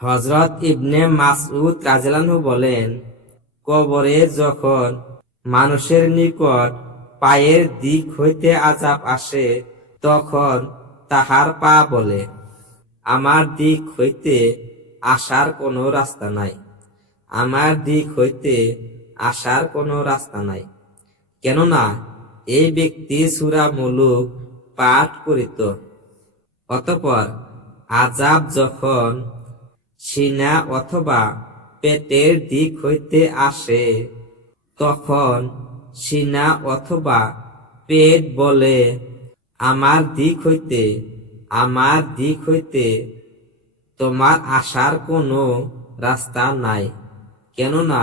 হযরত ইবনে মাসউদ রাদিয়াল্লাহু বলেন, কবরে যখন মানুষের নিকট পায়ের দিক হইতে আযাব আসে, তখন তাহার পা বলে, আমার দিক হইতে আসার কোনো রাস্তা নাই, আমার দিক হইতে আসার কোনো রাস্তা নাই। কেননা এই ব্যক্তি সূরা মুলুক পাঠ করিত। অতঃপর আযাব যখন সিনা অথবা পেটের দিক হইতে আসে, তখন সিনা অথবা পেট বলে, আমার দিক হইতে, আমার দিক হইতে তোমার আসার কোনো রাস্তা নাই। কেননা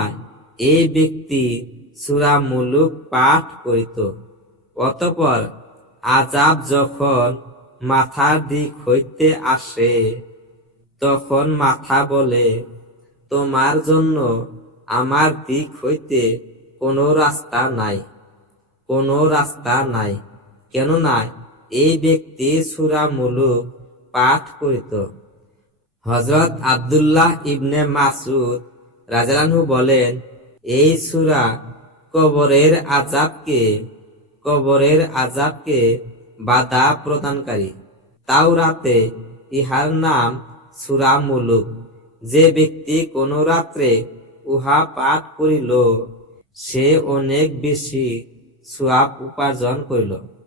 এই ব্যক্তি সূরা মুলুক পাঠ করিত। অতঃপর আযাব যখন মাথার দিক হইতে আসে, তখন মাথা বলে, তোমার জন্য আমার দিক হইতে কোনো রাস্তা নাই, কোনো রাস্তা নাই। কেননা এই ব্যক্তি সূরা মুলুক পাঠ করিত। হযরত আব্দুল্লাহ ইবনে মাসউদ রাদিয়াল্লাহু বলেন, এই সূরা কবরের আযাবকে বাধা প্রদানকারী। তাওরাতে ইহার নাম সূরা মুলুক। যে ব্যক্তি কোন রাত্রে উহা পাঠ করিল, সে অনেক বেশি সওয়াব উপার্জন করিল।